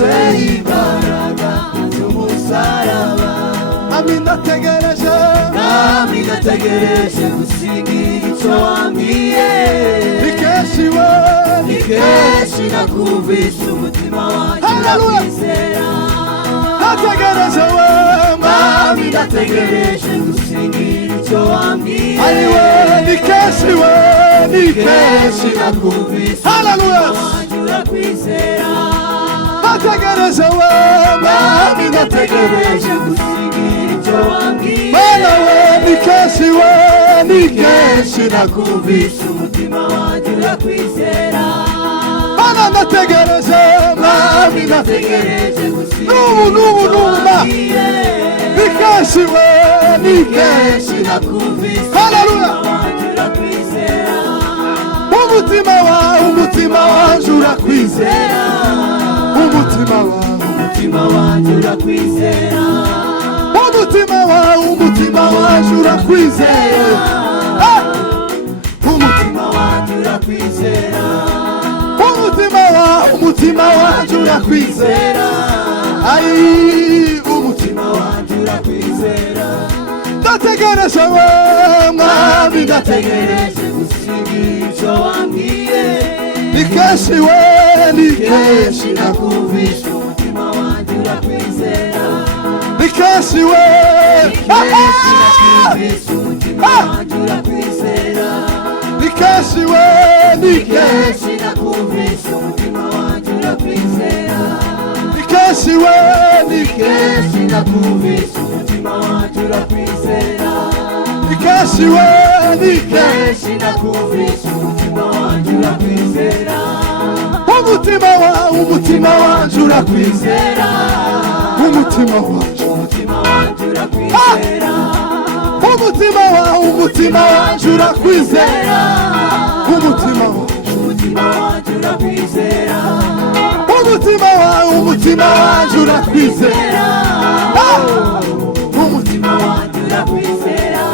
imbaraga z'umusaraba. Nategereje gusingira icyo wambwiye. Ni kenshi nakumvise umutima wanjye urakwizera. Nategereje gusingira icyo wambwiye. Ni kenshi nakumvise umutima wanjye urakwizera. Nategereje gusingira icyo wambwiye. Ni kenshi nakumvise umutima wanjye urakwizera. Nategereje gusingira icyo wambwiye. Ni kenshi nakumvise umutima wanjye urakwizera. Umutima wanjye urakwizera. Umutima wanjye urakwizera. Umutima wanjye urakwizera. Umutima wanjye urakwizera. Umutima wanjye urakwizera. Umutima wanjye urakwizera. Ndategereje mwami, ndategereje gusingira icyo wambwiye. Ni kenshi nakumvise umutima wanjye urakwizera. Ni kenshi nakumvise umutima wanjye urakwizera. Ni kenshi nakumvise umutima wanjye urakwizera. Ni kenshi nakumvise umutima wanjye urakwizera. Ni kenshi nakumvise umutima wanjye urakwizera. Umutima wanjye urakwizera. Umutima wanjye urakwizera. Umutima wanjye urakwizera. Umutima wanjye urakwizera. Umutima wanjye urakwizera. Umutima wanjye urakwizera.